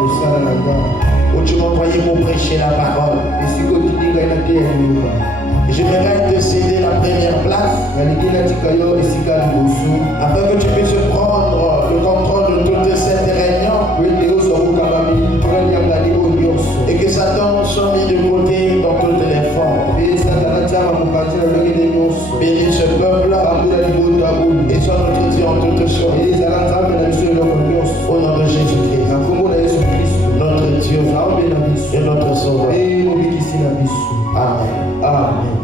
où tu m'as envoyé pour prêcher la parole. J'aimerais te céder la première place afin que tu puisses prendre le contrôle de toute cette réunion et que Satan soit mis de côté dans toutes les formes. Bénis ce peuple et sois notre Dieu en toutes choses. Au nom de Jésus-Christ, notre Dieu et notre Sauveur. Amen. Amen.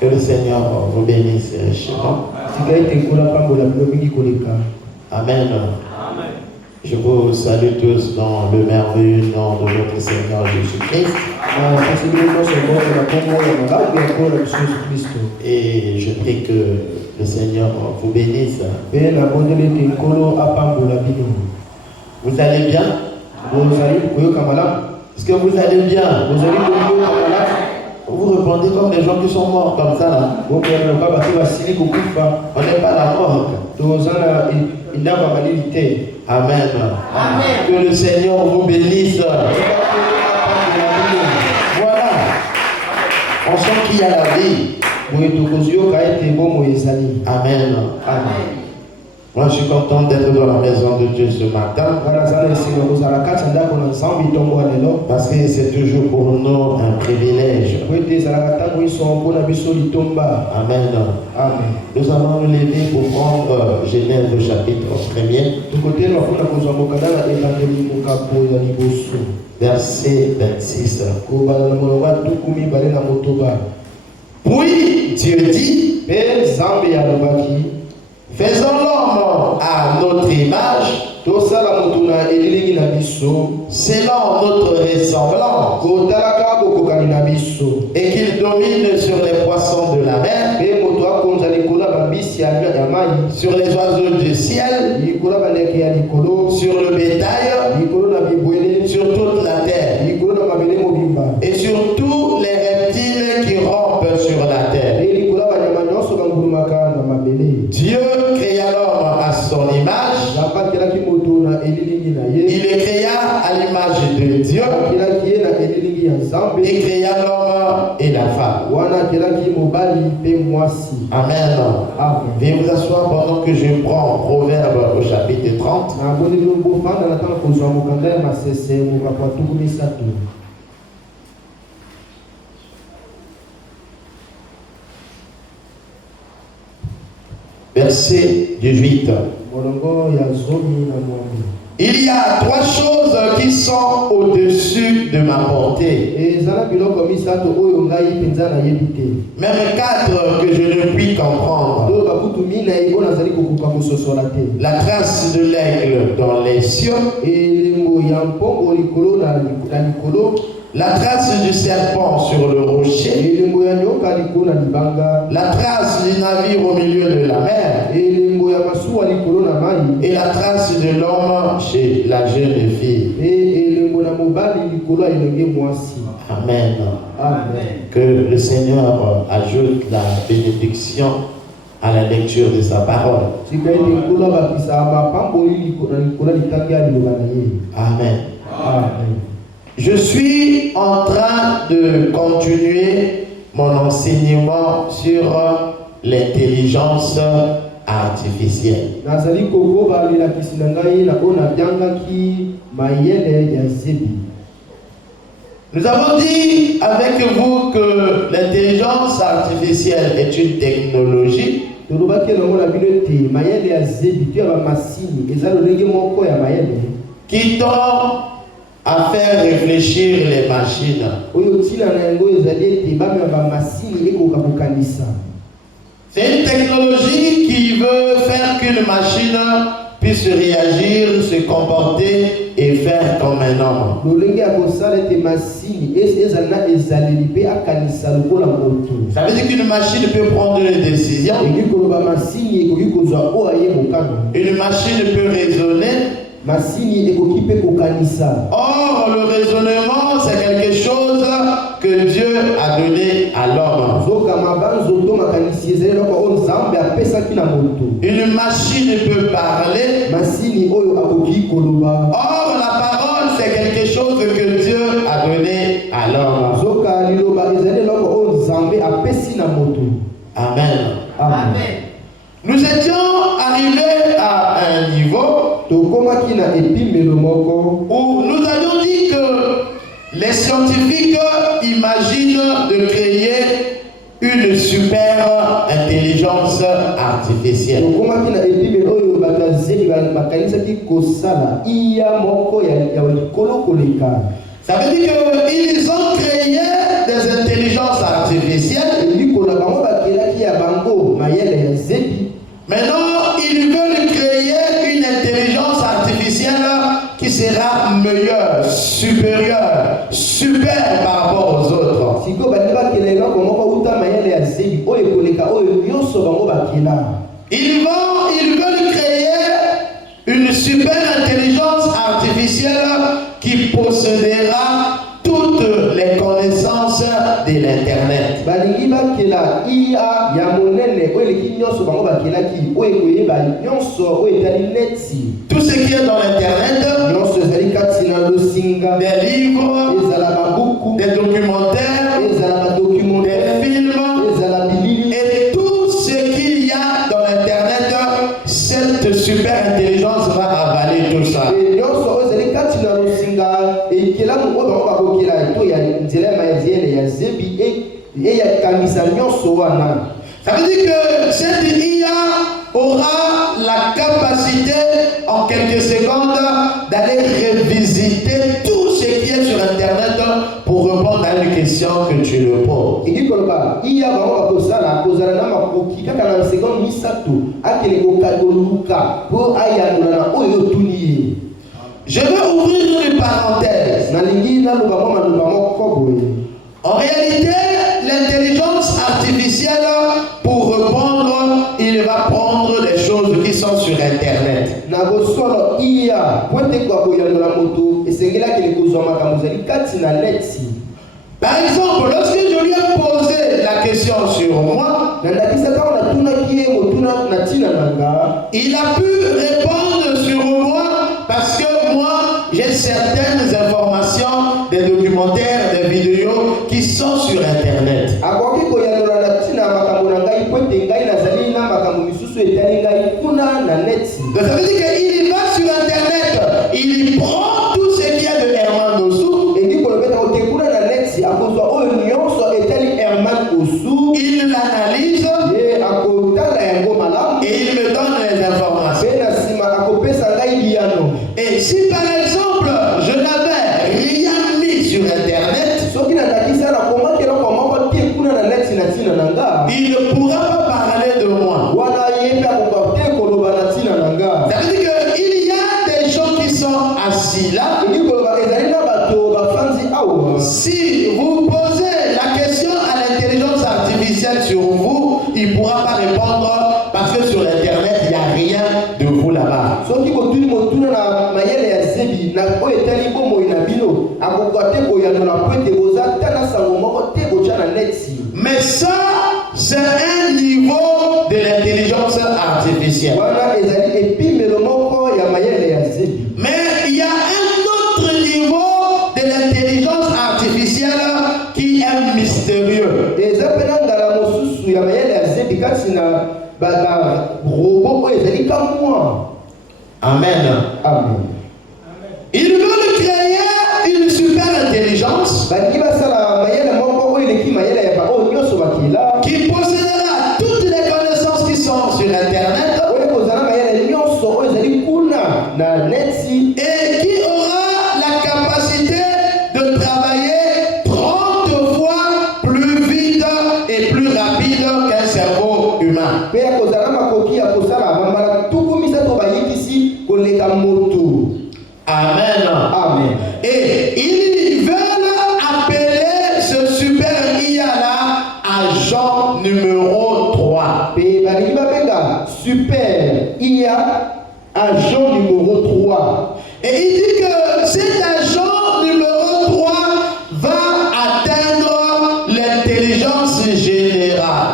Que le Seigneur vous bénisse richement. Amen. Je vous salue tous dans le merveilleux nom de notre Seigneur Jésus-Christ. Et je prie que le Seigneur vous bénisse. Vous allez bien? Est-ce que vous allez bien? Vous répondez comme les gens qui sont morts comme ça là. On n'est pas la mort. Amen. Amen. Que le Seigneur vous bénisse. Voilà. On sent qu'il y a la vie. Amen. Amen. Moi, je suis content d'être dans la maison de Dieu ce matin. Parce que c'est toujours pour nous un privilège. Amen. Amen. Nous allons nous lever pour prendre Genèse le chapitre 1er. Verset 26. Puis Dieu dit, faisons l'homme à notre image, selon notre ressemblance, et qu'il domine sur les poissons de la mer, sur les oiseaux du ciel, sur le bétail, sur toute la terre, et sur tous les reptiles qui rampent sur la terre. Dieu créa l'homme à son image. Il le créa à l'image de Dieu. Il créa l'homme et la femme. Amen. Veuillez vous asseoir pendant que je prends Proverbe au chapitre 30. Verset 18. Il y a trois choses qui sont au-dessus de ma portée. Même quatre que je ne puis comprendre. La trace de l'aigle dans les cieux. La trace du serpent sur le rocher. La trace du navire au milieu de la mer. Et la trace de l'homme chez la jeune fille. Amen. Amen. Que le Seigneur ajoute la bénédiction à la lecture de sa parole. Amen. Amen. Je suis en train de continuer mon enseignement sur l'intelligence artificielle. Nous avons dit avec vous que l'intelligence artificielle est une technologie qui tend à faire réfléchir les machines. C'est une technologie qui veut faire qu'une machine puisse réagir, se comporter et faire comme un homme. Ça veut dire qu'une machine peut prendre des décisions. Une machine peut raisonner. Or, le raisonnement, c'est quelque chose que Dieu a donné à l'homme. Une machine peut parler. Or, la parole, c'est quelque chose que Dieu a donné à l'homme. Amen. Amen. Nous étions arrivés à un niveau où nous avions dit que les scientifiques imaginent de créer une super intelligence artificielle. Ça veut dire qu'ils ont créé des intelligences artificielles. Maintenant, ils veulent créer une intelligence artificielle qui sera meilleure, supérieure, super par rapport aux autres. Ils veulent créer une super intelligence artificielle qui possédera toutes les connaissances de l'Internet. Tout ce qui est dans l'Internet, des livres, des documentaires, des films, et tout ce qu'il y a dans l'Internet, cette super intelligence va avaler tout ça. Ça veut dire que cette IA aura la capacité en quelques secondes d'aller revisiter tout ce qui est sur Internet pour répondre à une question que tu lui poses. Je veux ouvrir une parenthèse. En réalité, l'intelligence artificielle, pour répondre, il va prendre des choses qui sont sur Internet. Par exemple, lorsque je lui ai posé la question sur moi, il a pu répondre sur moi parce que moi, j'ai certaines informations, des documentaires, des vidéos qui sont sur Internet. Donc ça veut dire qu'il va sur Internet, il prend tout ce qu'il y a de Herman Dossou, il l'analyse et il me donne les informations. Et si par exemple je n'avais rien mis sur Internet, il ne pourra pas parler de moi. Ça veut dire qu'il y a des gens qui sont assis là. Si vous posez la question à l'intelligence artificielle sur vous, il ne pourra pas répondre parce que sur Internet, il n'y a rien de vous là-bas. Mais ça, c'est un niveau de l'intelligence artificielle. Mais il y a un autre niveau de l'intelligence artificielle qui est mystérieux. Amen. Amen. Ils veulent créer une super intelligence qui possédera toutes les connaissances qui sont sur Internet et qui aura la capacité de travailler 30 fois plus vite et plus rapide qu'un cerveau humain. Amen. Amen. Et ils veulent appeler ce super IA là agent numéro 3. Super IA, agent numéro 3. Et il dit que cet agent numéro 3 va atteindre l'intelligence générale.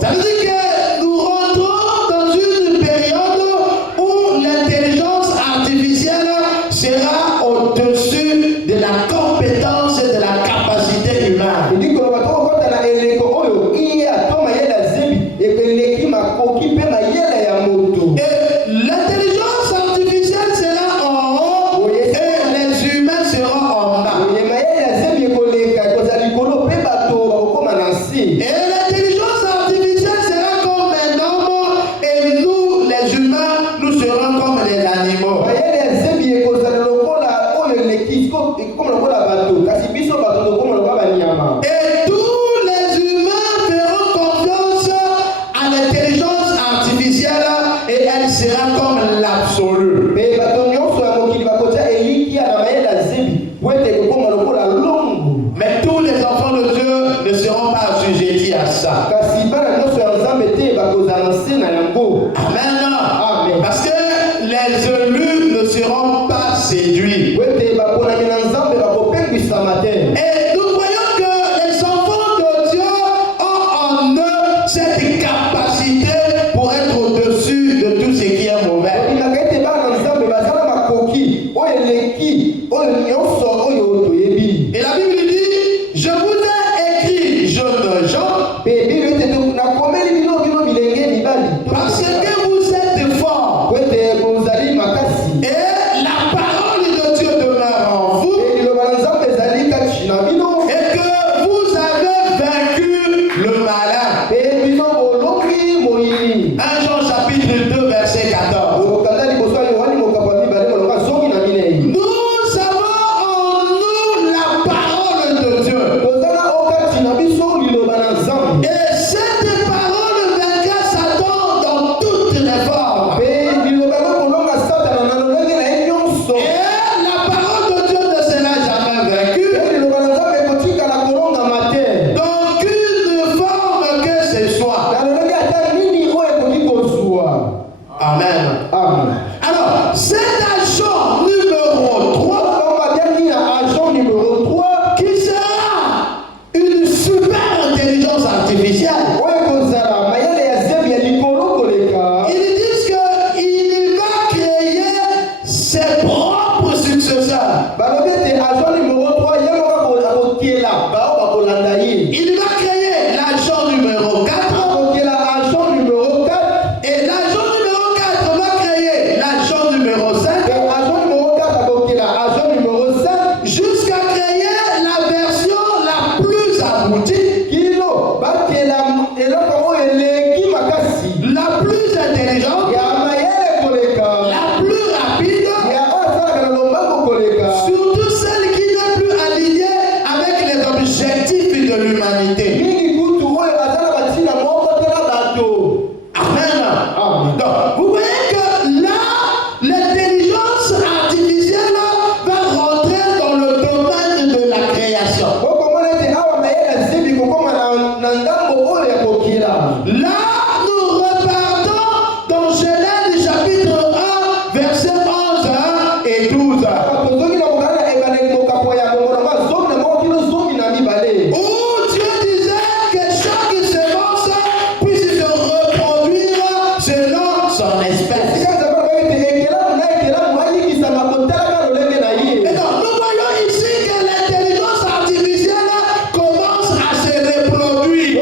Ça veut dire que nous rentrons dans une période où l'intelligence artificielle sera au-dessus de la compétence et de la capacité humaine. Et l'intelligence artificielle sera en haut et les humains seront en bas. Et l'intelligence artificielle sera comme un homme et nous, les humains, nous serons comme les animaux. Et tous les humains feront confiance à l'intelligence artificielle et elle sera comme l'absolu. Mais tous les enfants de Dieu ne seront pas assujettis à ça. Amen. Parce que les élus ne seront pas séduits. Et nous voyons que les enfants de Dieu ont en eux cette capacité pour être au-dessus de tout ce qui est mauvais. Et la Bible dit, je vous ai écrit, jeunes gens, parce que vous êtes forts. Et la parole de Dieu demeure en vous. Et que vous avez vaincu le malin. 1 Jean chapitre 2 verset 14. Nous avons en nous la parole de Dieu. Et cette parole vaincra Satan dans toutes les formes. Et la parole de Dieu ne sera jamais vaincue d'aucune forme que ce soit. Amen. Alors, cet agent numéro 3 qui sera une super intelligence artificielle. Ils disent qu'il va créer ses propres successeurs. Il va créer l'agent numéro 4. Et l'agent numéro 4 va créer l'agent numéro 5. Jusqu'à créer la version la plus aboutie, la plus intelligente, la plus rapide, surtout celle qui n'est plus alignée avec les objectifs de l'humanité. Amen. Donc, vous voyez que là, l'intelligence artificielle va rentrer dans le domaine de la création. Là, nous repartons dans Genèse chapitre 1, versets 11 et 12. Où Dieu disait que chaque semence puisse se reproduire selon son espèce. Et donc, nous voyons ici que l'intelligence artificielle commence à se reproduire.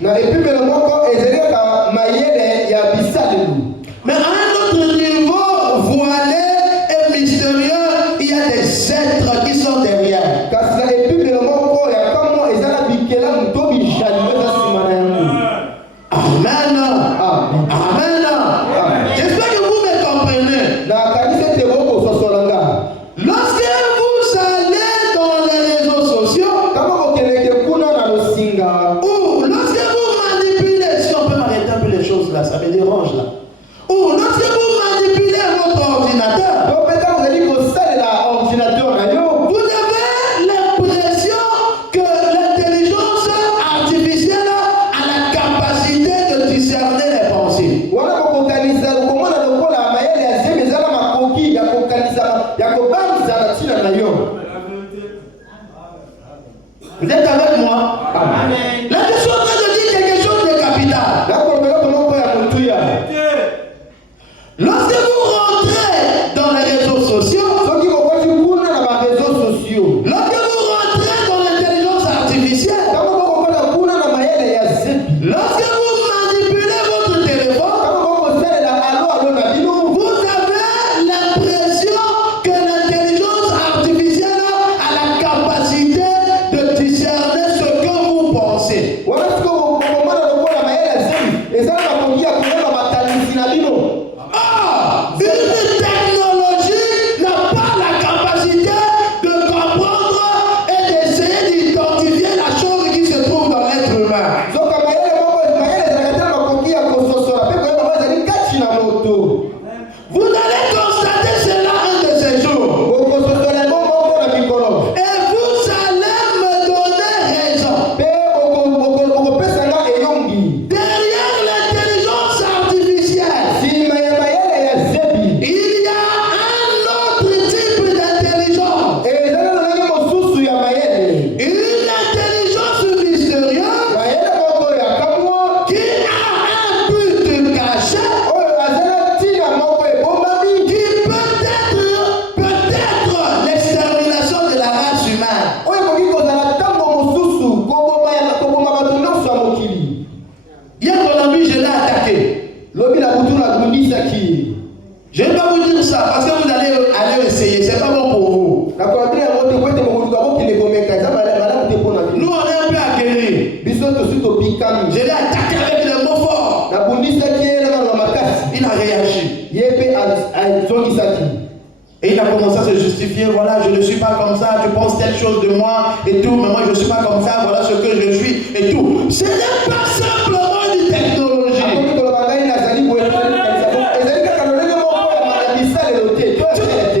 Na epimelo moko ezalaka mayele ya bisalelu. Mais à un autre niveau, voilé et mystérieux, il y a des êtres qui sont derrière. Kasi na epimelo moko ya kamo ezala bikela muto bijali eza sima na yango. Amen. Amen. Amen. J'espère que vous me comprenez. Na kanisa te boko sosolanga. Lorsque vous allez dans les réseaux sociaux, Kama kokeleke kuna na losinga. ou lorsque vous manipulez, si on peut m'arrêter un peu les choses là, ça me dérange là. Ou lorsque vous manipulez votre ordinateur, Donc peut-être vous allez constater l'ordinateur na yo. vous avez l'impression que l'intelligence artificielle a la capacité de discerner les pensées. Wana kokanisa komona lokola mayele ya zeme ezala makoki ya kokanisa ya kobanza na tina na yo. Vous êtes avec moi? Amen. Là, je suis en train de dire quelque chose de capital. Na kolobela komoko ya mutuya. Lorsque vous rentrez dans les réseaux sociaux, Soki kokoti kuna na ba réseaux sociaux. lorsque vous rentrez dans l'intelligence artificielle, Kama kokota kuna na mayele ya zepi. lorsque vous manipulez votre téléphone, Kama kokosalela alo na bino. vous avez l'impression que l'intelligence artificielle a la capacité de discerner ce que vous pensez. Wana siko komona lokola mayele ya zepi. Ezala makoki ya koyeba makanisi na bino. Une technologie n'a pas la capacité de comprendre et d'essayer d'identifier la chose qui se trouve dans l'être humain. Zoka mayele moko mayele ezalaka makoki ya kososola pe koyeba ngo ezali kati na moto. Vous allez constater cela un de ces jours. Kososola ngo moko na mikolo. Et vous allez me donner raison. Pe okopesa nga eyongi. Derrière l'intelligence artificielle, Nsima ya mayele ya zepi. il y a un autre type d'intelligence. Ezali lolenge mosusu ya mayele. Une intelligence mystérieuse Mayele moko ya kamwa. qui a un but caché. Oyo azala ntina moko ebombami. Qui peut-être l'extermination de la race humaine. Oyo ekoki kozala ntango mosusu koboma bato nyonso ya mokili. Hier Colombie, je l'ai attaqué. Lobi na butu nabundisaki. Je ne vais pas vous dire ça parce que vous allez essayer. C'est pas bon pour vous. Nakolabila yango te po ete mokoluka mokili komeka eza malamu te mpo na Nous, bino. on est un peu aguerris. Biso tosi tobikami. Je l'ai attaqué avec des mots forts. Nabundisaki ye na maloba makasi. Il a réagi. Ye mpe azongisaki. Et il a commencé à se justifier. Voilà, je ne suis pas comme ça. Tu penses telle chose de moi et tout. Mais moi, je ne suis pas comme ça. Voilà ce que je suis et tout. Ce n'est pas simplement une technologie. Akoki koloba ngai nazali boye tokanisa bo. Ezali kaka lolenge moko ya bisalelo te.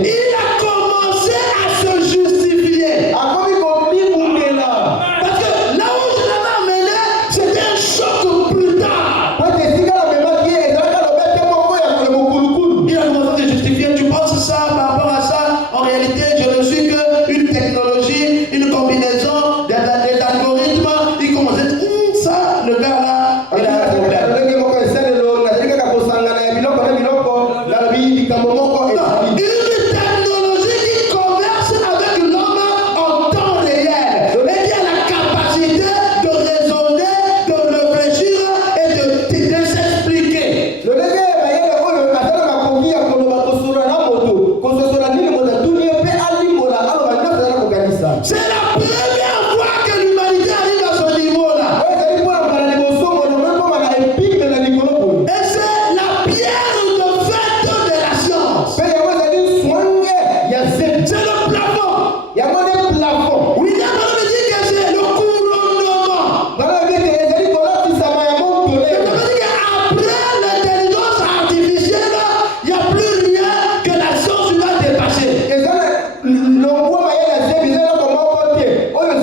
Il a commencé à se justifier. Akomi komibundela. Parce que là où je l'avais amené, c'était un choc brutal. Po ete esika namemaki ye ezalaka lobete moko ya mokulukulu. Il a commencé à se justifier. Tu penses ça par rapport à ça? En réalité, je ne suis qu'une technologie, une combinaison des algorithmes. Il commençait à dire, ça, le gars là, il a un problème. Lolenge moko esalelo nazali kaka kosangana ya biloko na biloko nalobi likambo moko ezali. Une technologie qui converse avec l'homme en temps réel et qui a la capacité de raisonner, de réfléchir et de s'expliquer. Lolenge mayele oyo azala makoki ya koloba kosola na moto kososola nini moto atuni ye mpe alimbola aloba nyonso azala kokanisa. C'est la première fois que l'humanité arrive à ce niveau-là. Oyo ezali mpona mbala liboso mono mpe mpo bana epime na likolo boye. Et c'est la pierre de fête de la science. Mpe yango ezali swange ya zepi. C'est le plafond. Yango nde plafond. William me dit que c'est le couronnement. Ngana yebi ete ezali kolatisama ya Ça motole. veut dire qu'après l'intelligence artificielle, il n'y a plus rien que la science va dépasser. Ezala longwa mayele ya zepi ezali eloko moko te oyo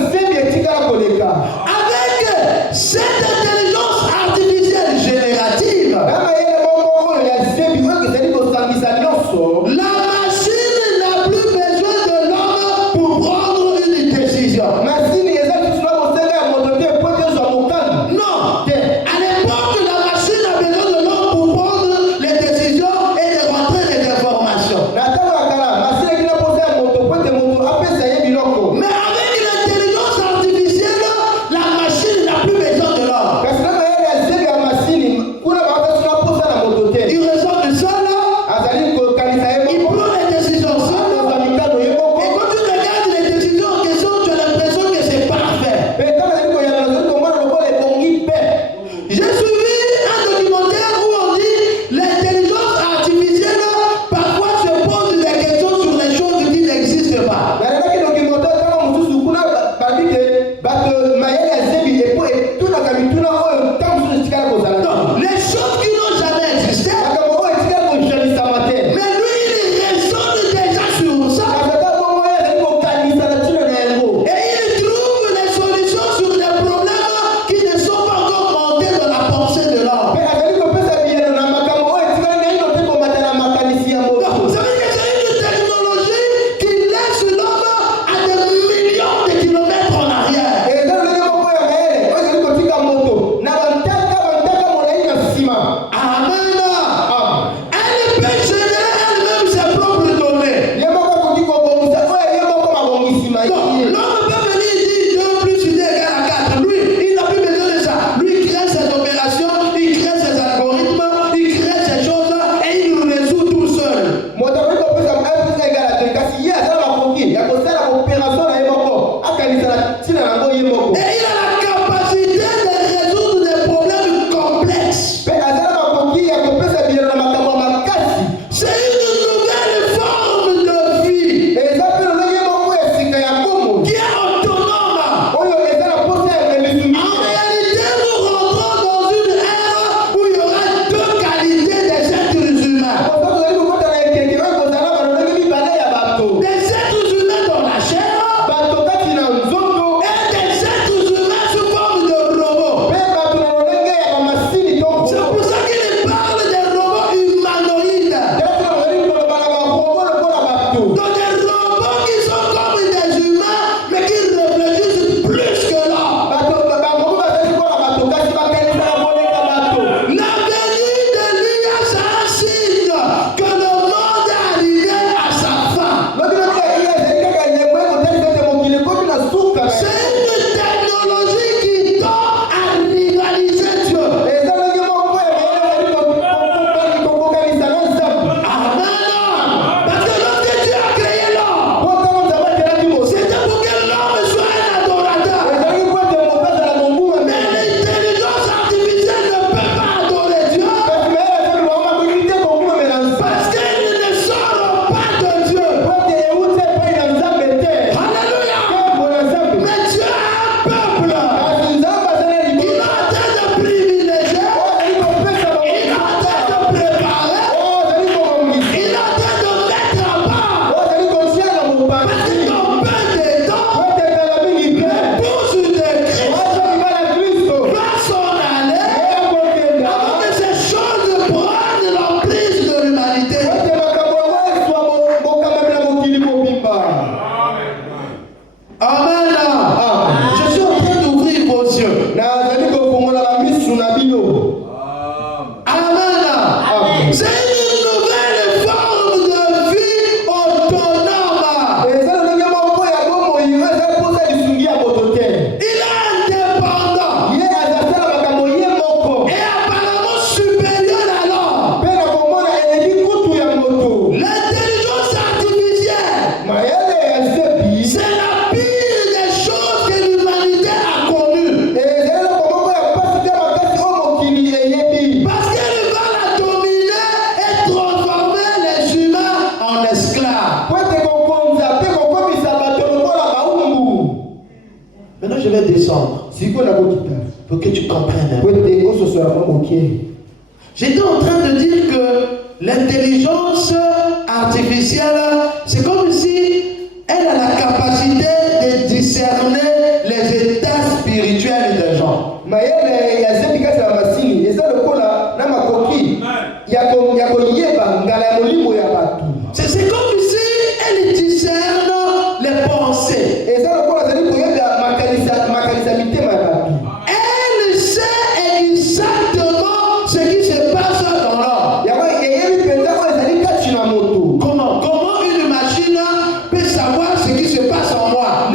il a la capacité de résoudre des problèmes complexes. C'est une nouvelle forme de vie qui est autonome. En réalité, nous rentrons dans une ère où il y aura deux qualités des êtres humains. Des êtres humains dans la chair et des êtres humains sous forme de robots. C'est pour ça qu'il parle des robots humanoïdes. Donc des robots qui sont comme des humains mais qui réfléchissent plus que l'homme. La venue de l'IA, ça signe que le monde est arrivé à sa fin. C'est une technologie qui tend à rivaliser Dieu. Amen. Parce que lorsque Dieu a créé l'homme, c'était pour que l'homme soit un adorateur. Mais l'intelligence artificielle ne peut pas adorer Dieu parce qu'elle ne sort pas de Dieu. Alléluia. Mais Dieu a un peuple qu'il est en train de privilégier, il est en train de préparer, il est en train de mettre en part. Parce que ton peuple est temps, l'épouse de Christ va s'en aller avant que ces choses prennent l'emprise de l'humanité. Amen. Je suis en train d'ouvrir vos yeux. Amen. C'est une nouvelle forme de vie autonome. Il est indépendant et apparemment supérieur à l'homme. L'intelligence artificielle, c'est la pire des choses que l'humanité a connues. Parce qu'elle va la dominer et transformer les humains en esclaves. Maintenant, je vais descendre pour que tu comprennes. J'étais en train de dire que l'intelligence artificielle, c'est comme si elle a la capacité de discerner les états spirituels des gens. C'est comme si elle discerne les pensées. Elle sait exactement ce qui se passe dans l'homme. Comment une machine peut savoir ce qui se passe en moi?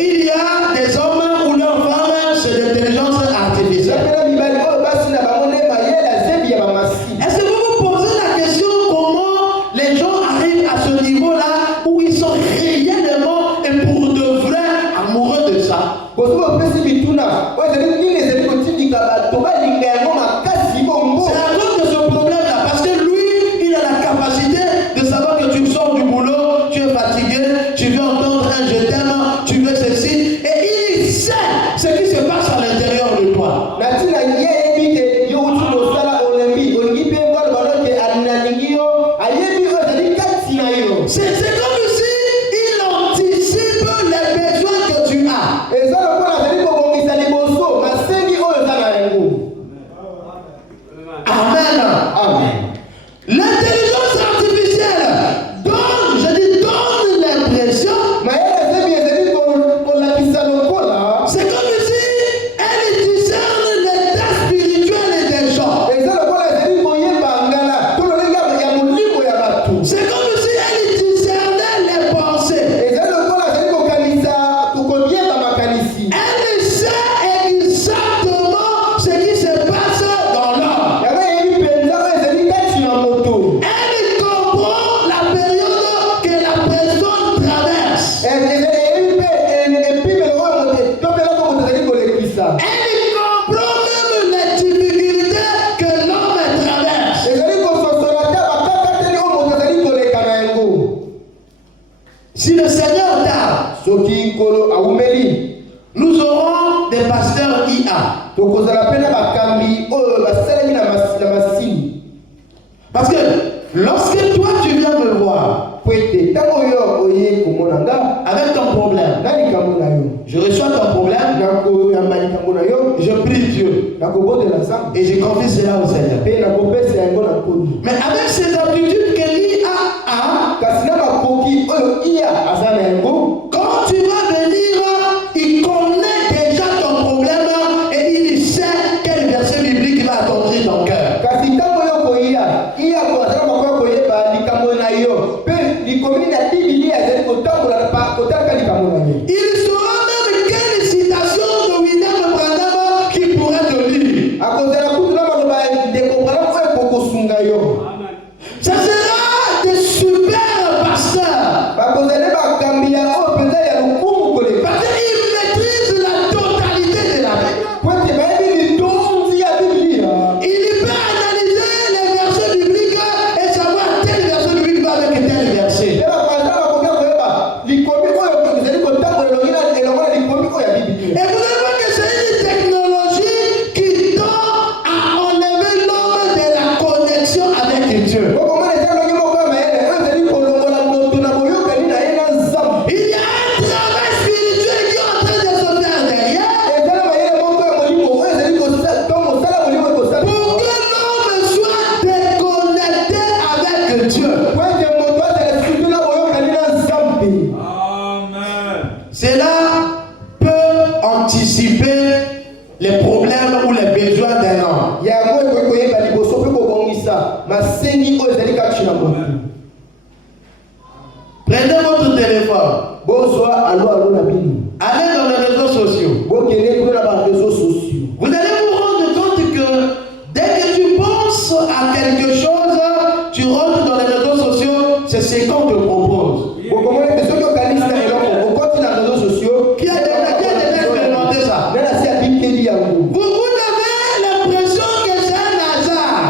il y a des hommes ou leurs femmes, c'est l'intelligence artificielle. Est-ce que vous vous posez la question comment les gens arrivent à ce niveau-là où ils sont réellement et pour de vrai amoureux de ça? C'est à cause de ce problème-là, parce que lui, il a la capacité de savoir que tu sors du boulot, tu es fatigué, tu veux entendre un je t'aime, tu veux ceci, et il sait ce qui se passe à l'intérieur de toi. C'est comme si il anticipe les besoins que tu as. Amen. Amen. L'intelligence artificielle donne l'impression, c'est comme si elle discerne l'état spirituel des gens. C'est comme si elle discernait les pensées. Elle sait exactement ce qui se passe dans l'homme. Elle comprend la période que la personne traverse. Elle comprend même les difficultés que l'homme traverse. Si le Seigneur tarde, nous aurons des pasteurs IA. Parce que lorsque toi tu viens me voir avec ton problème, je reçois ton problème, je prie Dieu et je confie cela au Seigneur. Mais avec ces aptitudes que l'IA a, quand tu vas venir, il connaît déjà ton problème et il sait quel verset biblique va attendrir ton cœur. Il saura même quelle citation de William Branham qui pourrait te lire. Ça sera des super pasteurs. Parce qu'ils maîtrisent la totalité de la Bible. Il peut analyser les versets bibliques et savoir tel verset biblique va avec tel verset. Et vous allez voir que c'est une technologie qui tend à enlever l'homme de la connexion avec Dieu. Il y a un travail spirituel qui est en train de se faire derrière pour que l'homme soit déconnecté avec Dieu. Cela peut anticiper les problèmes ou les besoins d'un homme. Prenez votre téléphone, allez dans les réseaux sociaux. Vous allez vous rendre compte que dès que tu penses à quelque chose, tu rentres dans les réseaux sociaux, c'est ce qu'on te propose. Qui a déjà expérimenté ça? Vous avez l'impression que c'est un hasard.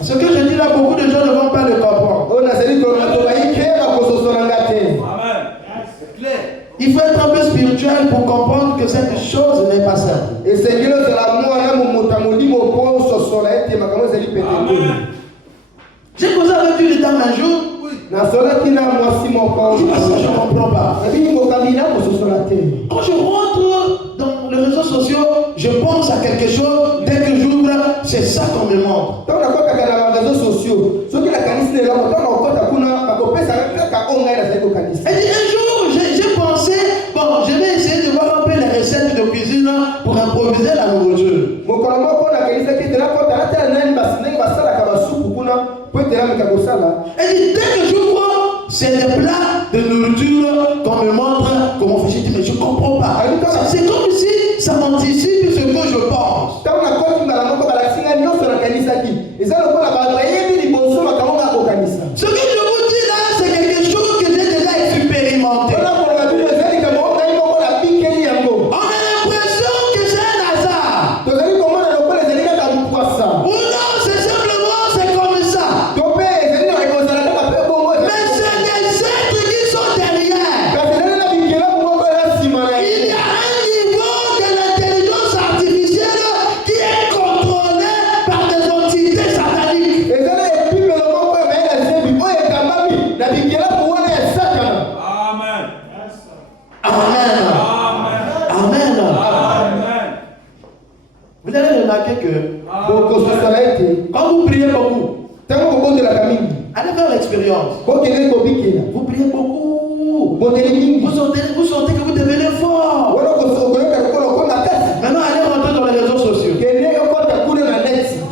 Ce que je dis là, beaucoup de gens ne vont pas le comprendre. On a dit que la tobaïque va consommer. Il faut être un peu spirituel pour comprendre que cette chose n'est pas simple. Et Seigneur, c'est la moi, mon bon, ce soleil, et ma caméra, c'est l'hyper. J'ai causé avec lui l'état un jour. Je ne comprends pas. Quand je rentre dans les réseaux sociaux, je pense à quelque chose. Dès que j'ouvre, c'est ça qu'on me montre. Et un jour, j'ai pensé, bon, je vais essayer de voir un peu les recettes de cuisine pour improviser la nourriture. Et dès que j'ouvre, c'est des plats de nourriture qu'on me montre, comment faire. Je dis, mais je ne comprends pas. C'est comme si ça m'anticipe ce que je pense. Ce que je vous dis là, c'est quelque chose que j'ai déjà expérimenté. On a l'impression que c'est un hasard. Ou non, c'est simplement, c'est comme ça. Mais c'est des êtres qui sont derrière. Il y a un niveau de l'intelligence artificielle qui est contrôlé par des entités sataniques. Amen. Vous allez remarquer que quand vous priez beaucoup, allez faire l'expérience. Vous priez beaucoup. Vous sentez que vous devenez fort. Maintenant, allez rentrer dans les réseaux sociaux. Tu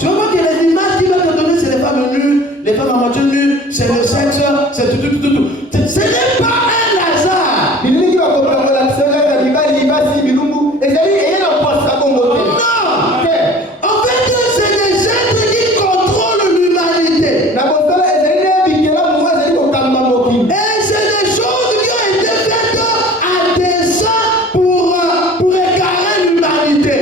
vas voir que les images qui vont te donner, c'est les femmes nues, les femmes à moitié nues, c'est le sexe, c'est tout. Ce n'est pas un hasard. En fait, c'est des êtres qui contrôlent l'humanité. Et c'est des choses qui ont été faites à dessein pour égarer l'humanité.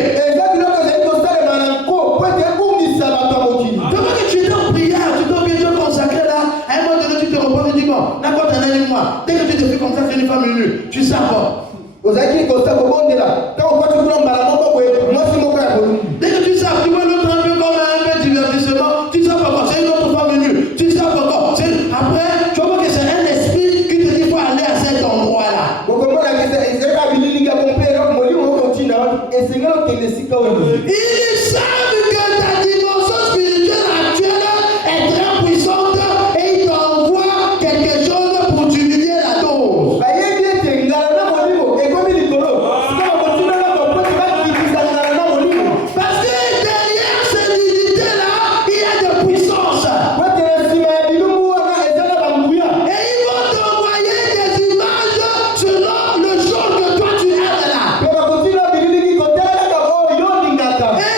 Tu vois que tu es en prière, tu dois bien te consacrer là. À un moment donné, tu te reposes et tu dis bon, n'importe un moi. Dès que tu te fais comme ça, c'est une femme nue. Tu sais pas. Dès que tu sais, tu vois l'autre un peu comme un peu divertissement, tu sais pas quoi, c'est une autre femme nue. Tu sais pas quoi. Après, tu vois que c'est un esprit qui te dit qu'il faut aller à cet endroit-là. Ils savent que ta dimension spirituelle actuelle est très puissante et ils t'envoient quelque chose pour diminuer la dose. Parce que derrière cette unité-là, il y a de puissance. Et ils vont t'envoyer des images selon le jour que toi tu es là. Et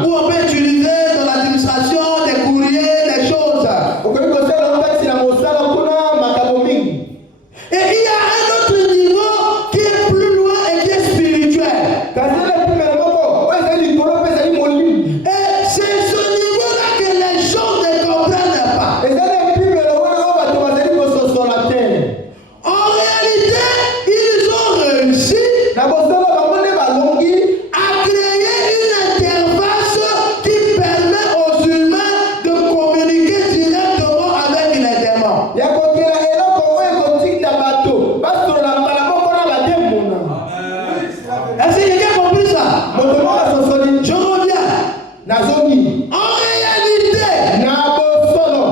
Ou on peut utiliser dans l'administration des courriers, des choses. Et il y a un autre niveau qui est plus loin et qui est spirituel. Et c'est ce niveau-là que les gens ne comprennent pas. En réalité, ils ont réussi à créer une interface qui permet aux humains de communiquer directement avec les démons. Est-ce que quelqu'un a compris ça? Je reviens. En réalité,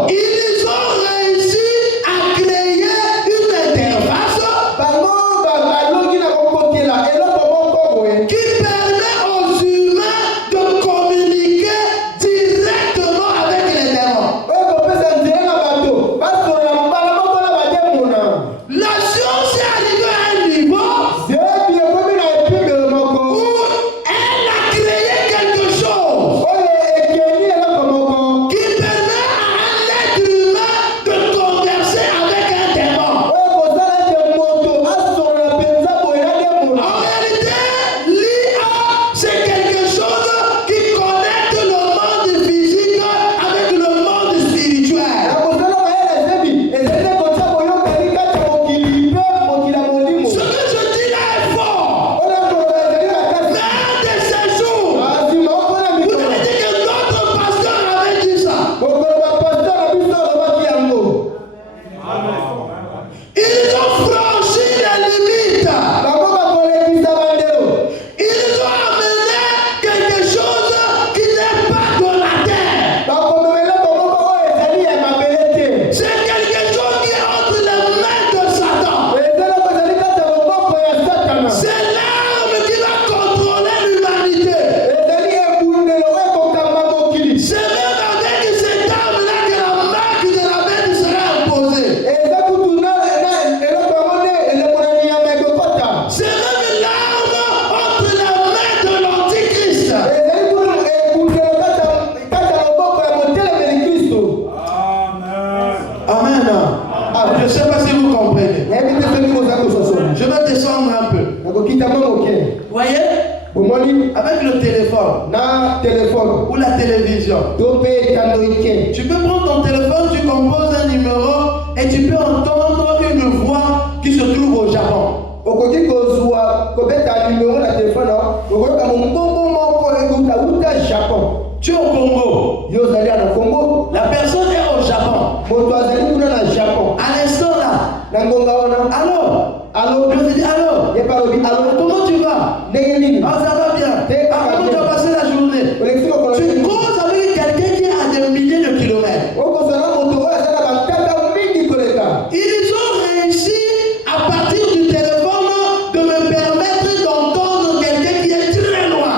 ils ont réussi à créer une interface qui permet aux humains de communiquer directement avec les démons. La science est arrivée à un niveau où elle a créé quelque chose qui permet à un être humain de converser avec un démon. En réalité, l'IA, c'est quelque chose qui connecte le monde physique avec le monde spirituel. Ce que je dis là est fort. Mais un de ces jours, vous avez dit que notre pasteur avait dit ça. Ils ont franchi les limites. Ils ont amené quelque chose qui n'est pas de la terre. C'est quelque chose qui est entre les mains de Satan. C'est l'arme qui va contrôler l'humanité. C'est même avec cette arme-là que la marque de la bête sera imposée. C'est même l'arme entre les mains de l'Antichrist. Amen. Je ne sais pas si vous comprenez. Je vais descendre un peu. Vous voyez? Avec le téléphone ou la télévision, tu peux prendre ton téléphone, tu composes un numéro et tu peux entendre une voix qui se trouve au Japon. Tu es au Congo. La personne est au Japon. À l'instant là. Allô? Je te dis allô? Comment tu vas? Ah, ça va bien. Ah, comment tu as passé la journée? Tu causes avec quelqu'un qui est à des milliers de kilomètres. Ils ont réussi à partir du téléphone de me permettre d'entendre quelqu'un qui est très loin.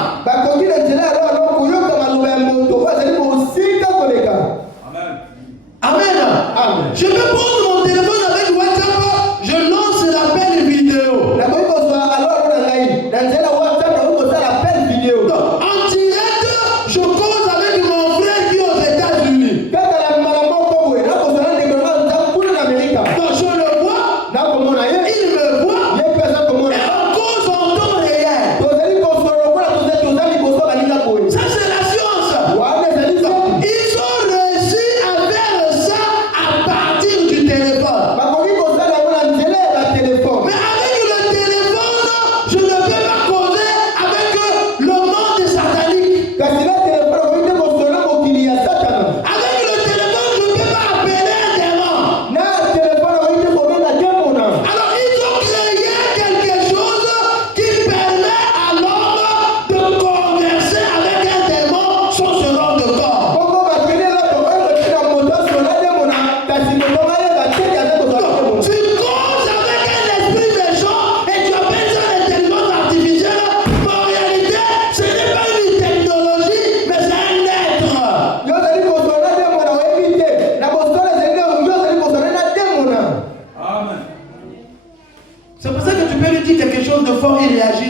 Amen. Je peux prendre mon téléphone avec WhatsApp, je lance l'appel vidéo. Donc, en direct, je cause avec mon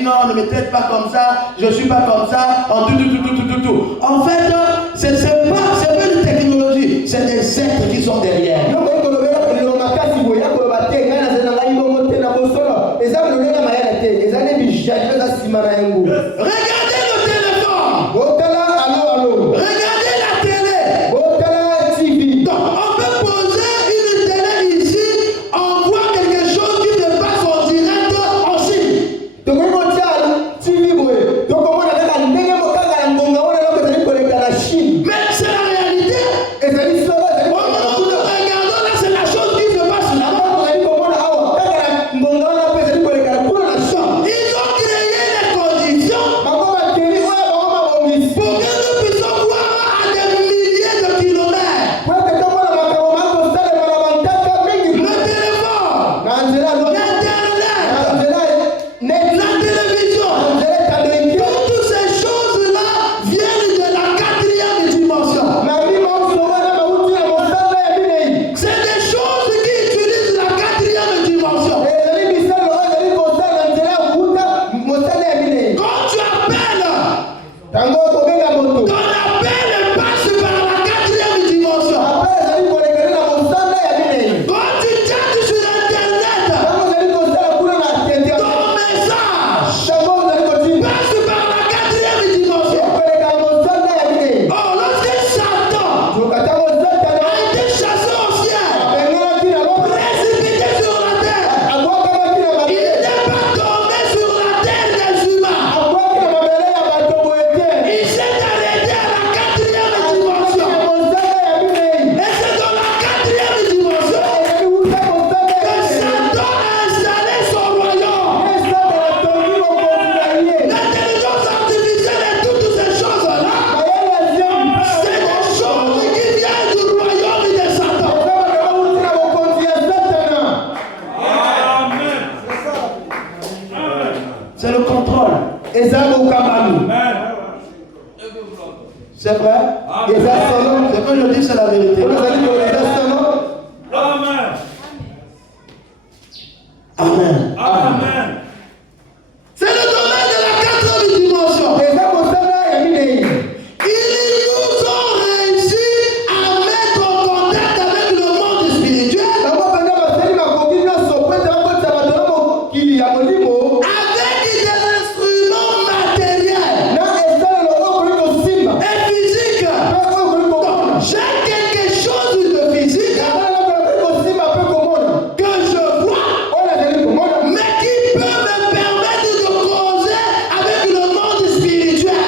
non, ne me traite pas comme ça, je ne suis pas comme ça, en tout. En fait, c'est pas une technologie, c'est des êtres qui sont derrière. Regardez le téléphone. Regardez la télé. Donc, on peut poser une télé ici, on voit quelque chose qui se passe en direct en Chine. Mais c'est la réalité. Regardons là, c'est la chose qui se passe là-bas. Ils ont créé les conditions pour que nous puissions voir à des milliers de kilomètres. Le téléphone, l'internet, la télévision, toutes ces choses-là viennent de la quatrième dimension. C'est des choses qui utilisent la quatrième dimension. Quand tu appelles, ton appel passe par la quatrième dimension. Quand tu chattes sur Internet, ton message passe par la quatrième dimension. Oh, lorsque Satan a été chassé au ciel, précipité sur la terre, il n'est pas tombé sur la terre des humains. Il s'est arrêté à la quatrième dimension. Et c'est dans la quatrième dimension que Satan a installé son royaume. L'intelligence artificielle et toutes ces choses-là, c'est des choses qui viennent du royaume de Satan. C'est le contrôle. C'est vrai? Ce que je dis, c'est la vérité. Amen. C'est le domaine de la quatrième dimension. Ils nous ont réussi à mettre en contact avec le monde spirituel avec des instruments matériels et physiques. Donc, j'ai quelque chose de physique que je vois, mais qui peut me permettre de causer avec le monde spirituel.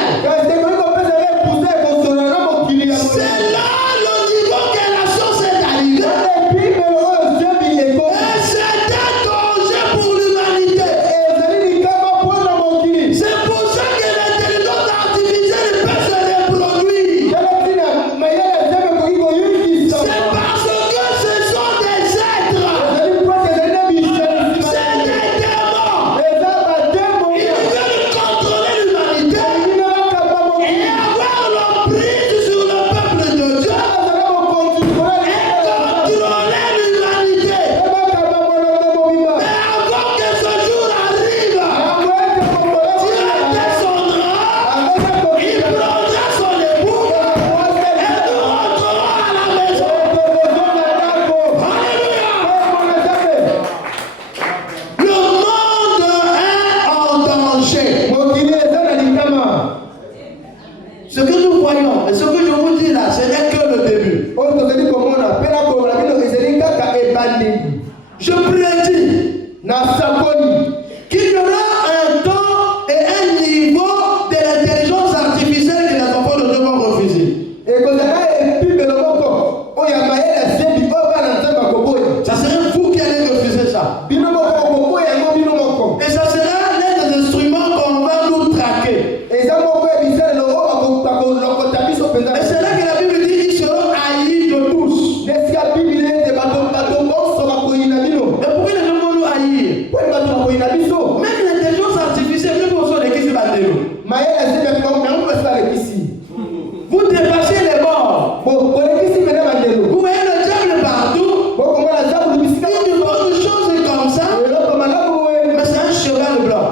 C'est là le niveau que la science est arrivée. Et c'est un danger pour l'humanité. C'est pour ça que l'intelligence artificielle peut se reproduire. C'est parce que ce sont des êtres. C'est des démons. Ils veulent contrôler l'humanité et avoir l'emprise sur le peuple de Dieu et contrôler l'humanité. Mais avant que ce jour arrive, Dieu descendra, il prendra son épouse et nous rentrerons à la maison. Alléluia. Le monde est en danger. Ce que nous voyons et ce que je vous dis là, ce n'est que le début. Je prédis qu'il y aura un temps et un niveau de l'intelligence artificielle que les enfants de Dieu vont refuser. Ça serait vous qui allez refuser ça. Et ça sera l'un des instruments qu'on va nous traquer. Et c'est là que la Bible dit qu'ils seront haïs de tous. Mais pourquoi les gens vont nous haïr? Même l'intelligence artificielle, nous pensons de qui se battent. Vous dépassez les morts. Vous voyez le diable partout. Il dit beaucoup de choses comme ça. Mais c'est un cheval blanc.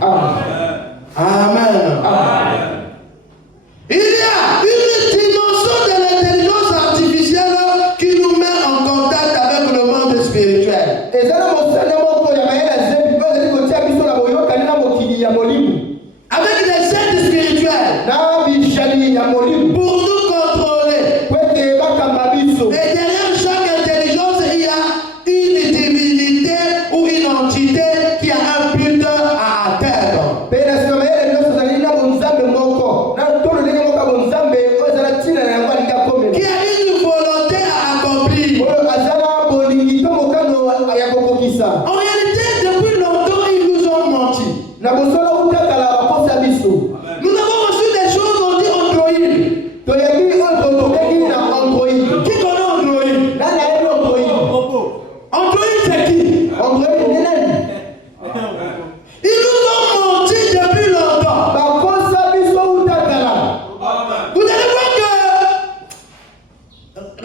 Amen. Amen. Il y a une dimension de l'intelligence artificielle qui nous met en contact avec le monde spirituel. Avec les aides spirituelles pour nous contrôler. Et derrière chaque intelligence, il y a une divinité ou une entité qui a un but à atteindre. Qui a une volonté à accomplir. En réalité, depuis longtemps, ils nous ont menti. Nous avons reçu des choses, on dit Android. Qui connaît Android? Android, c'est qui? Ils nous ont menti depuis longtemps. Vous allez voir que,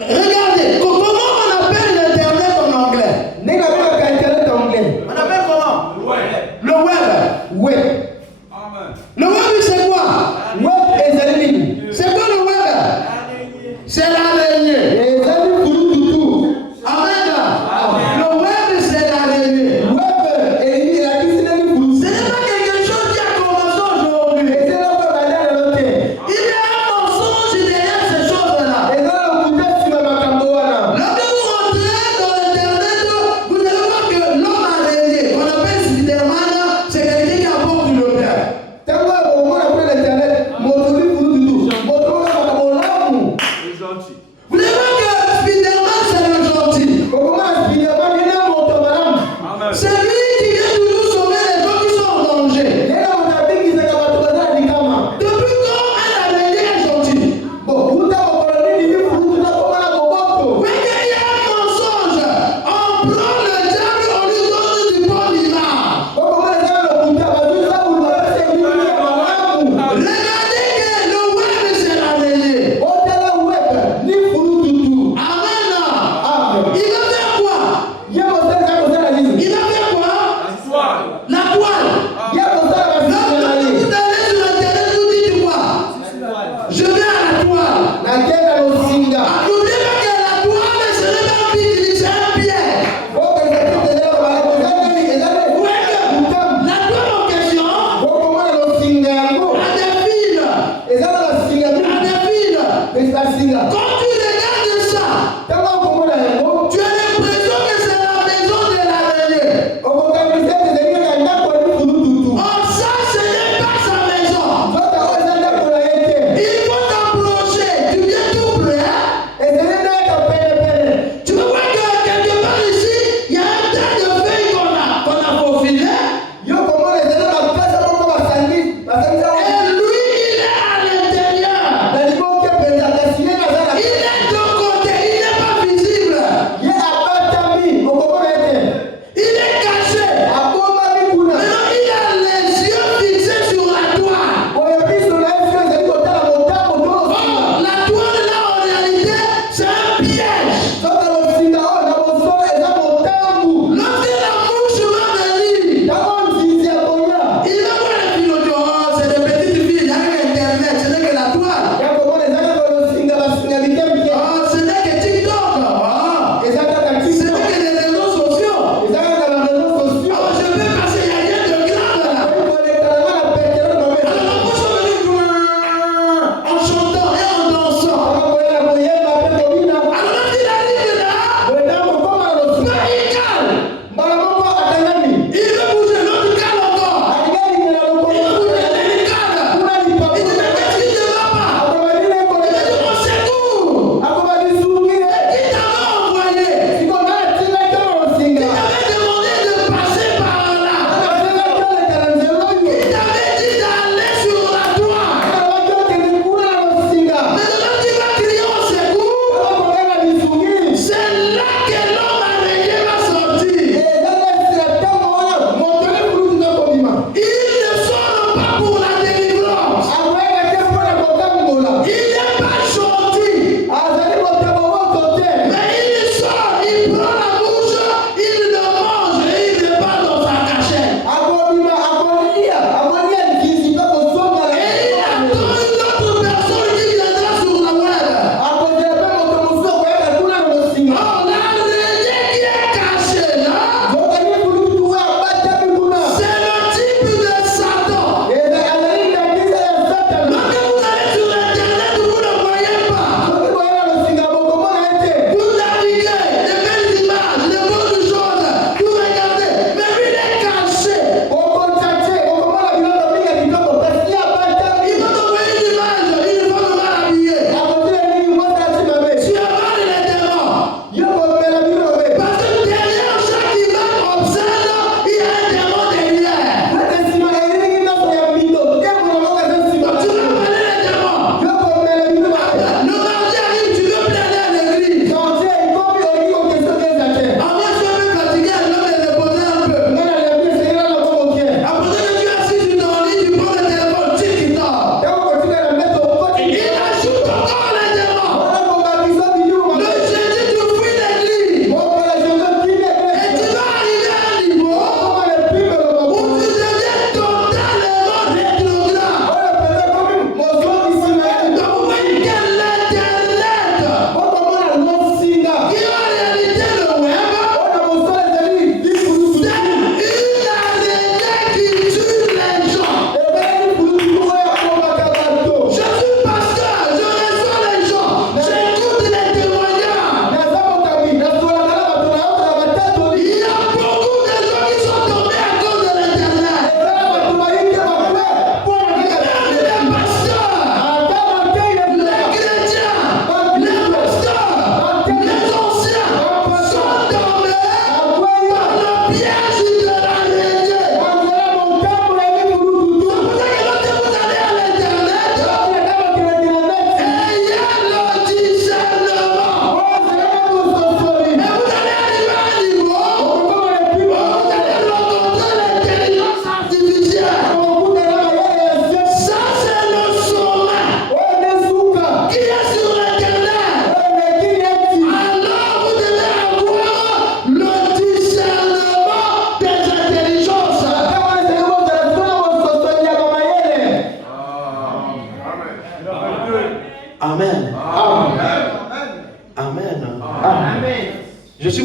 regardez, comment on appelle l'Internet en anglais? On appelle comment? Le web. Le web, c'est quoi? C'est quoi le web? C'est l'araignée. Amen. Le web, c'est l'araignée. Ce n'est pas quelque chose qui a commencé aujourd'hui. Il y a un mensonge derrière ces choses-là. Lorsque vous rentrez dans l'internet, vous allez voir que l'homme araignée, qu'on appelle Spiderman, c'est quelqu'un qui apporte le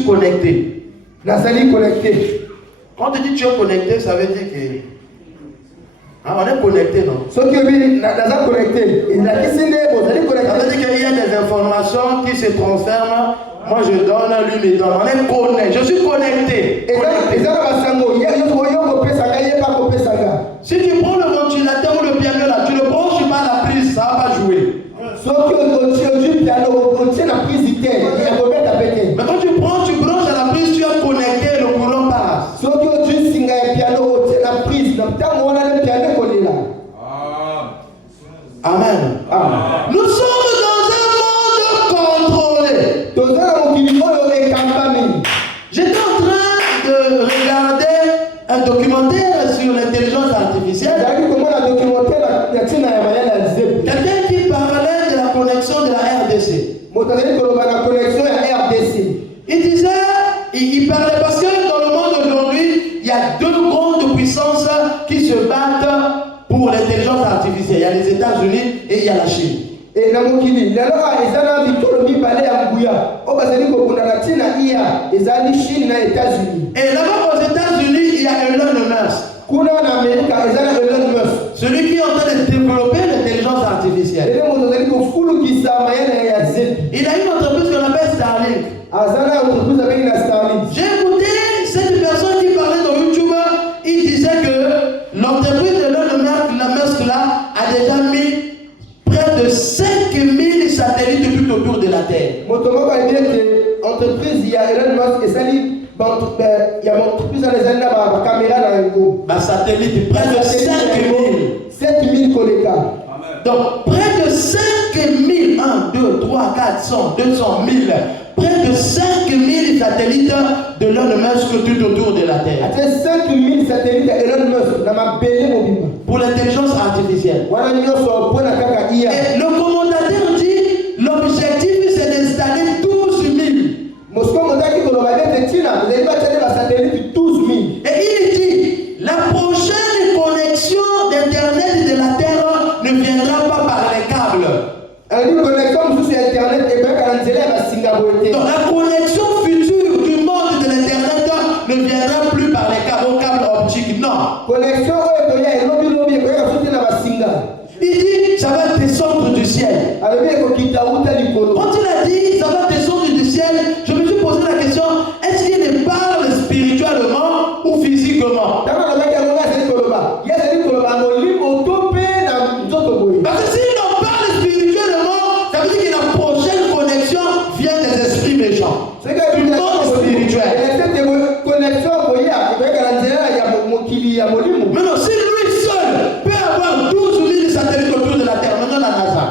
suis connecté. Nazali connecté. Quand tu dis tu es connecté, ça veut dire que on est connecté, non? Ce qui est Nazali connecté. Il a dit vous allez connecté. Ça veut dire qu'il y a des informations qui se transforment. Moi je donne, lui me donne. On est connecté. Je suis connecté. Si tu prends le ventilateur ou le piano là, tu le branches pas à la prise, ça va pas jouer. Mais quand tu prends, tu branches à la prise, tu es connecté, le courant passe. Amen. Nous sommes dans un monde contrôlé. J'étais en train de regarder un documentaire sur l'intelligence artificielle. Quelqu'un qui parlait de la connexion de la RDC. Il disait, il parlait parce que dans le monde aujourd'hui, il y a deux grandes puissances qui se battent pour l'intelligence artificielle. Il y a les États-Unis et il y a la Chine. Et là-bas aux États-Unis, il y a Elon Musk. Celui qui est en train de développer l'intelligence artificielle. Il a une entreprise qu'on appelle Starlink. J'ai écouté cette personne qui parlait dans YouTube. Il disait que l'entreprise de Elon Musk là a déjà mis près de 5000 satellites tout autour de la Terre. Il y a Elon Musk et il y a mon entreprise dans les années la caméra dans le satellite, près de 5000. 7000 collègues. Donc près de 5000, 1, 2, 3, 400, 200 000, près de 5000 satellites de Elon Musk tout autour de la Terre. 5000 satellites Elon Musk pour l'intelligence artificielle. Et le commentateur dit l'objectif c'est d'installer 12 000. Et il dit la prochaine connexion d'internet de la Terre ne viendra pas par les câbles. Donc la connexion future du monde de l'internet ne viendra plus par les câbles optiques, non. Il dit ça va descendre du ciel. Quand il a dit ça va descendre du ciel, je me suis posé la question, est-ce qu'il parle spirituellement ou physiquement? Parce que s'il en parle spirituellement, ça veut dire que la prochaine connexion vient des esprits méchants. Du monde spirituel. Maintenant, si lui seul peut avoir 12 000 satellites autour de la Terre, maintenant la NASA.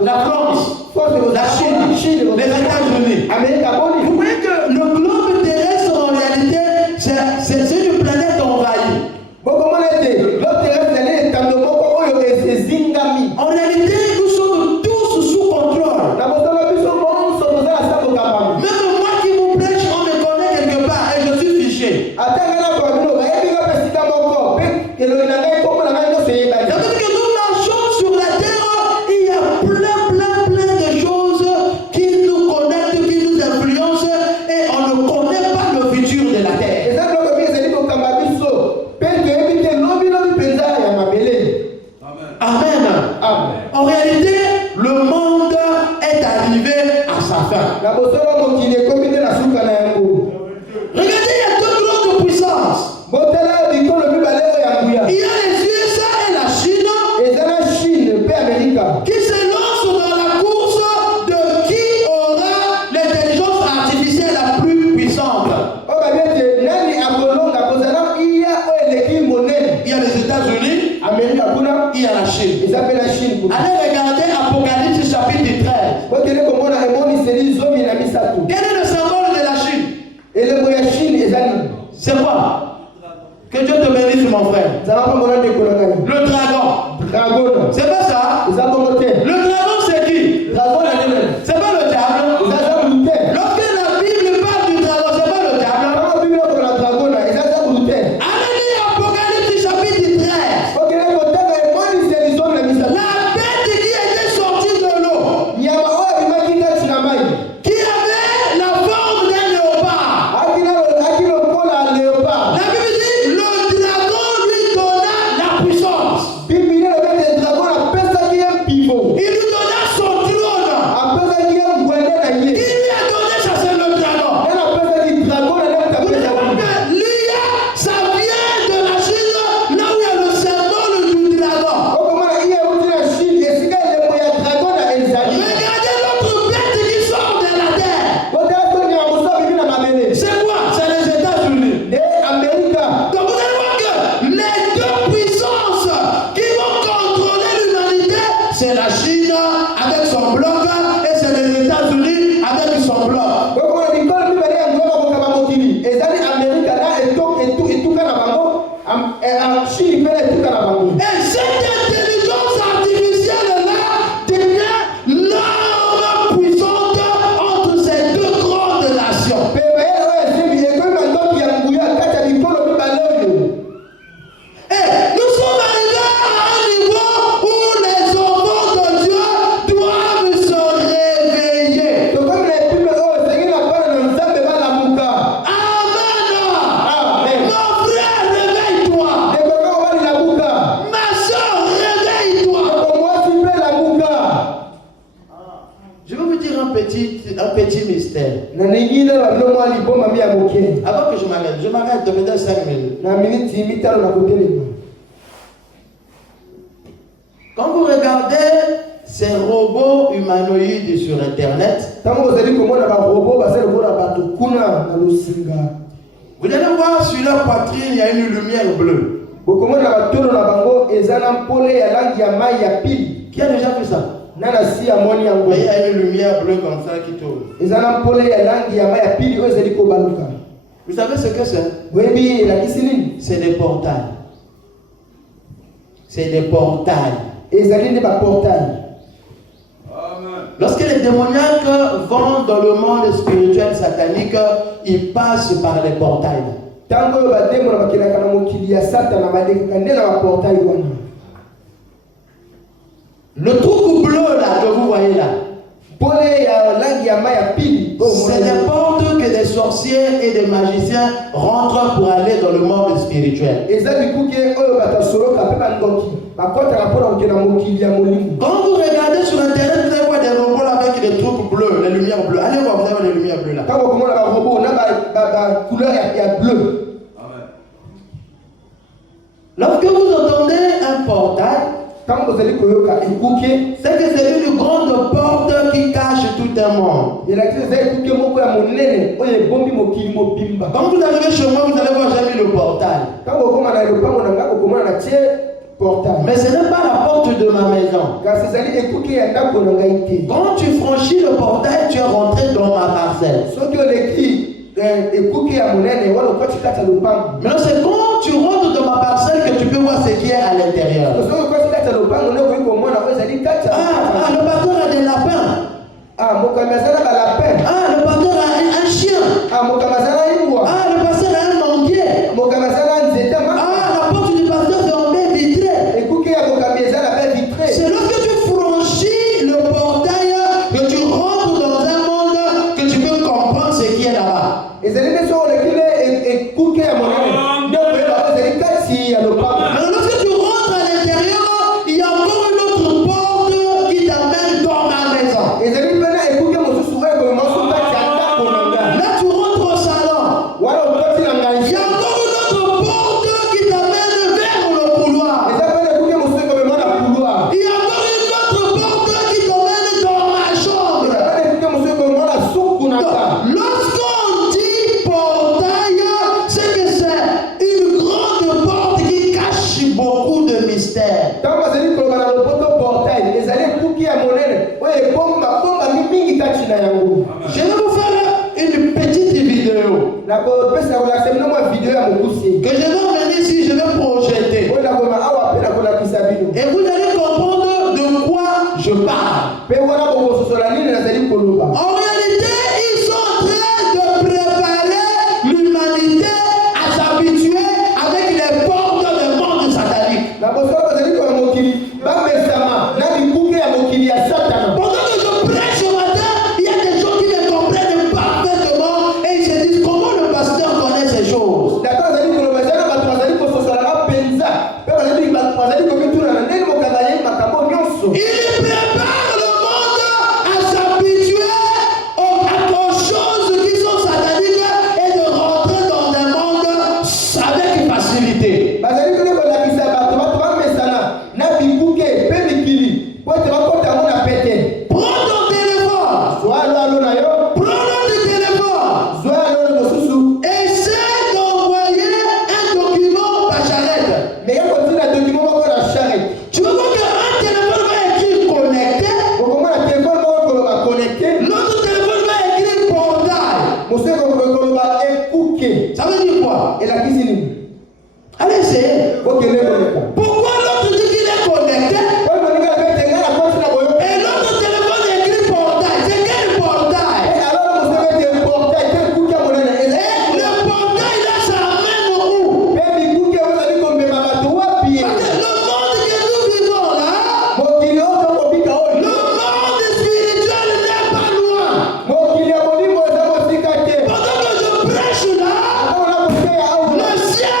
La France, la Chine, les États-Unis. Vous voyez que le globe terrestre en réalité, c'est une planète envahie. En réalité, nous sommes tous sous contrôle. Même moi qui vous prêche, on me connaît quelque part et je suis fiché. Ça veut dire que nous marchons sur la terre, il y a plein de choses qui nous connectent, qui nous influencent et on ne connaît pas le futur de la terre. Amen. En réalité, le monde est arrivé à sa fin. Regardez, il y a deux grandes puissances. Il y a les USA et la Chine qui se lancent dans la course de qui aura l'intelligence artificielle la plus puissante. Il y a les États-Unis, il y a la Chine. Allez regarder Apocalypse chapitre 13. Quel est le symbole de la Chine? C'est quoi? Que Dieu te bénisse mon frère. Le dragon. C'est pas ça? Le dragon c'est qui? C'est pas le diable. Lorsque la Bible parle du dragon, c'est pas le diable. Allez lire Apocalypse chapitre 13. La bête qui était sortie de l'eau. Avant que je m'arrête de peut-être 5 minutes. Quand vous regardez ces robots humanoïdes sur Internet, vous allez voir sur leur poitrine, il y a une lumière bleue. Qui a déjà vu ça? Il y a une lumière bleue comme ça qui tourne. Vous savez ce que c'est? C'est des portails. C'est des portails. Lorsque les démoniaques vont dans le monde spirituel satanique, ils passent par les portails. Le trou bleu là que vous voyez là, c'est des portes que des sorciers et des magiciens rentrent pour aller dans le monde spirituel. Quand vous regardez sur Internet, vous allez voir des robots là avec des trucs bleus, les lumières bleues. Allez voir, vous allez voir les lumières bleues là. Lorsque vous entendez un portail, c'est que c'est une grande porte qui cache tout un monde. Quand vous arrivez chez moi, vous allez voir, j'ai mis le portail. Mais ce n'est pas la porte de ma maison. Quand tu franchis le portail, tu es rentré dans ma parcelle. Maintenant, c'est quand tu rentres dans ma parcelle que tu peux voir ce qui est à l'intérieur. Le pasteur a des lapins. Le pasteur a un chien. Le pasteur a un manguier. La porte du pasteur est en baie vitrée. C'est lorsque tu franchis le portail que tu rentres dans un monde que tu peux comprendre ce qui est là-bas. Alors lorsque tu rentres à l'intérieur, il y a encore une autre porte qui t'amène dans ma maison. Là tu rentres au salon. Il y a encore une autre porte qui t'amène vers le couloir. Il y a encore une autre porte qui t'amène dans ma chambre. Lorsqu'on dit portail, c'est que c'est une grande porte qui cache beaucoup de mystères. Je vais vous faire une petite vidéo que je vais emmener ici, je vais projeter. Et vous allez comprendre de quoi je parle. En réalité, ils sont en train de préparer l'humanité à s'habituer avec les portes du monde satanique. Pendant que je prêche ce matin, il y a des gens qui les comprennent parfaitement et ils se disent comment le pasteur connaît ces choses. Il prépare le monde à s'habituer aux choses qui sont sataniques et de rentrer dans un monde avec facilité. Prends ton téléphone. Prends notre téléphone. Essaie d'envoyer un document par charrette. Tu veux voir qu'un téléphone va écrire connecté, l'autre téléphone va écrire portail. Ça veut dire quoi? Allez essayer. Pourquoi l'autre dit qu'il est connecté et l'autre téléphone écrit portail? C'est quel portail? Et le portail là, ça amène où? Parce que le monde que nous vivons là, le monde spirituel n'est pas loin. Pendant que je prêche là, le ciel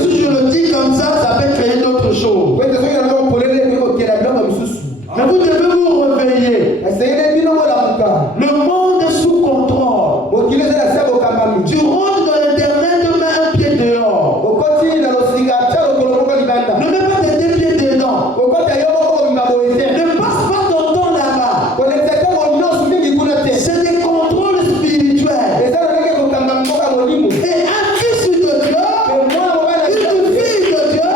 Si je le dis comme ça peut créer d'autres choses. Mais vous devez vous réveiller. Le monde est sous contrôle. Tu rentres dans l'internet, mets un pied dehors. Ne mets pas tes deux pieds dedans. Ne passe pas ton temps là-bas. C'est des contrôles spirituels. Et un fils de Dieu, une fille de Dieu,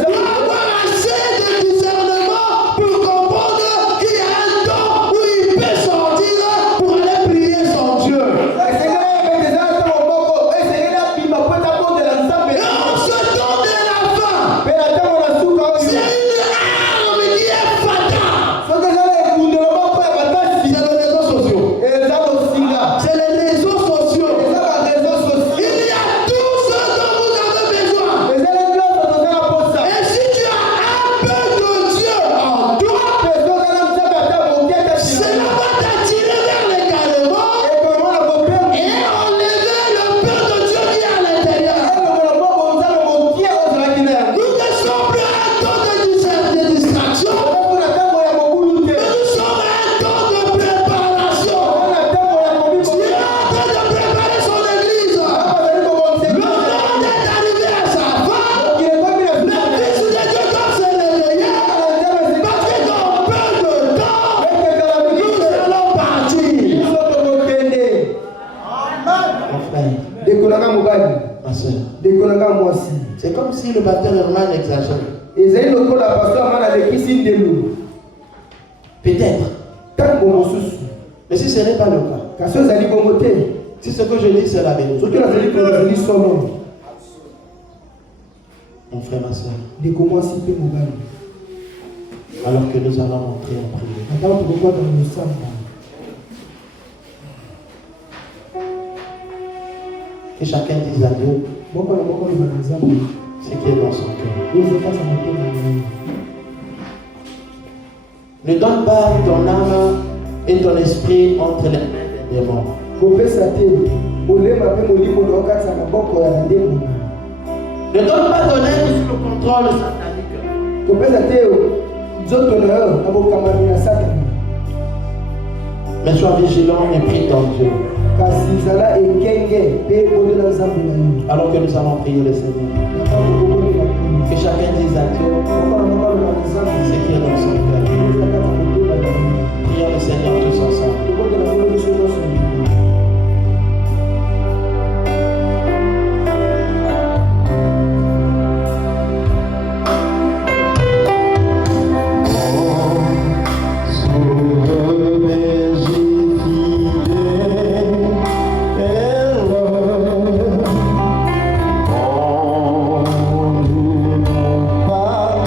doit avoir assez de discernement pour comprendre qu'il y a un temps où il peut sortir pour aller prier son Dieu. Et en ce temps de la fin, c'est une arme qui est fatale. C'est les réseaux sociaux. C'est les réseaux sociaux. Il y a tout ce dont vous avez besoin. Et si tu as un peu de Dieu en toi, cela va t'attirer vers l'également et enlever le peu de Dieu qui est à l'intérieur. Nous ne sommes plus à un temps de distraction, mais nous sommes à un temps de préparation. Dieu est en train de préparer son église. Le monde est arrivé à sa fin. Les fils de Dieu doivent se réveiller parce que dans peu de temps, nous allons partir. Mon frère, ma soeur, c'est comme si le pasteur Herman exagère. Peut-être. Mais si ce n'est pas le cas, si ce que je dis c'est la vérité, mon frère, ma soeur, alors que nous allons entrer en prière, que chacun dise à Dieu ce qui est dans son cœur. Ne donne pas ton âme et ton esprit entre les mains des démons. Ne donne pas ton être sous le contrôle satanique. Mais sois vigilant et prie ton Dieu. Alors que nous allons prier le Seigneur. Que chacun dise à Dieu ce qui est dans son cœur. Prions le Seigneur tous ensemble. Oh,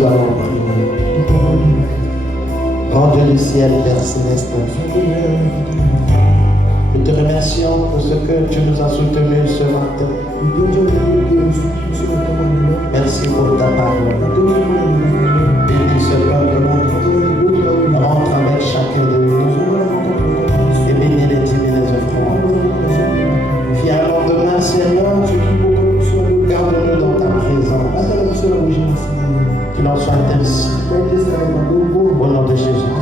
nous allons prier. Grand Dieu du ciel, Père céleste, nous te remercions pour ce que tu nous as soutenus ce matin. Merci pour ta parole. Bénis ce peuple, rentre avec chacun de nous et bénis les dîmes et les offrandes. Fièrement demain, Seigneur, garde-nous dans ta présence. Qu'il en soit ainsi. Au nom de Jésus.